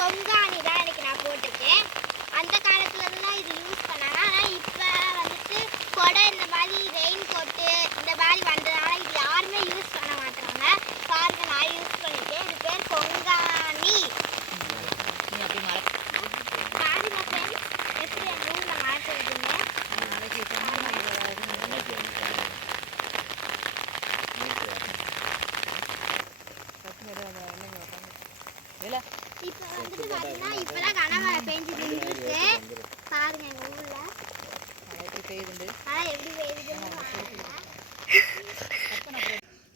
கொங்காணி தான் எனக்கு நான் போட்டிருக்கேன். அந்த காலத்துலலாம் இது யூஸ் பண்ணாங்க. ஆனால் இப்போ வந்துட்டு கொடை இந்த மாதிரி ரெயின் கோட்டு இந்த மாதிரி வந்ததுனால இது யாருமே யூஸ் பண்ண மாட்டாங்க பாருங்க நான் யூஸ் பண்ணிட்டேன் இது பேர் கொங்காணி எப்படி அந்த ஊரில் மாட்டிருக்கீங்க விலை. இப்போ வந்துட்டு பார்த்தீங்கன்னா இப்போலாம் கனமழை பெஞ்சிட்டு இருந்துருக்கு பாருங்க எங்கள் ஊரில். எப்படி பெய்யுது எப்படி பெய்யுதுன்னு பாருங்க.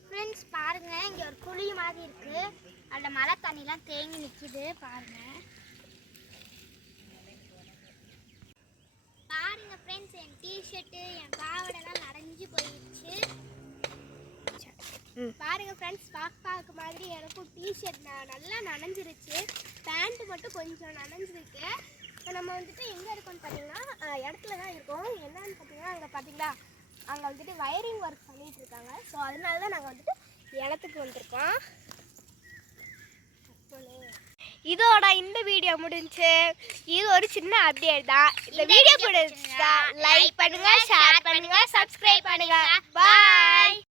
ஃப்ரெண்ட்ஸ் பாருங்க இங்கே ஒரு குழி மாதிரி இருக்கு. அதில் மழை தண்ணிலாம் தேங்கி நிற்கிது பாருங்க. பாருங்க ஃப்ரெண்ட்ஸ் என் டிஷர்ட்டு என் பா பாருங்க ஃப்ரெண்ட்ஸ் பாக் பாக்கு மாதிரி எனக்கும் டிஷர்ட் நல்லா நனைஞ்சிருச்சு. பேண்ட் மட்டும் கொஞ்சம் நனைஞ்சிருக்கு. இப்போ நம்ம வந்துட்டு எங்கே இருக்கோம்னு பார்த்தீங்கன்னா இடத்துல தான் இருக்கோம். என்னன்னு பார்த்தீங்கன்னா அங்கே பார்த்தீங்களா அங்கே வந்துட்டு வயரிங் ஒர்க் பண்ணிட்டு இருக்காங்க. ஸோ அதனால தான் நாங்கள் வந்துட்டு இடத்துக்கு வந்திருக்கோம். இதோட இந்த வீடியோ முடிஞ்சு இது ஒரு சின்ன அப்டேட் தான். இந்த வீடியோ பிடிச்சா லைக் பண்ணுங்க ஷேர் பண்ணுங்க சப்ஸ்கிரைப்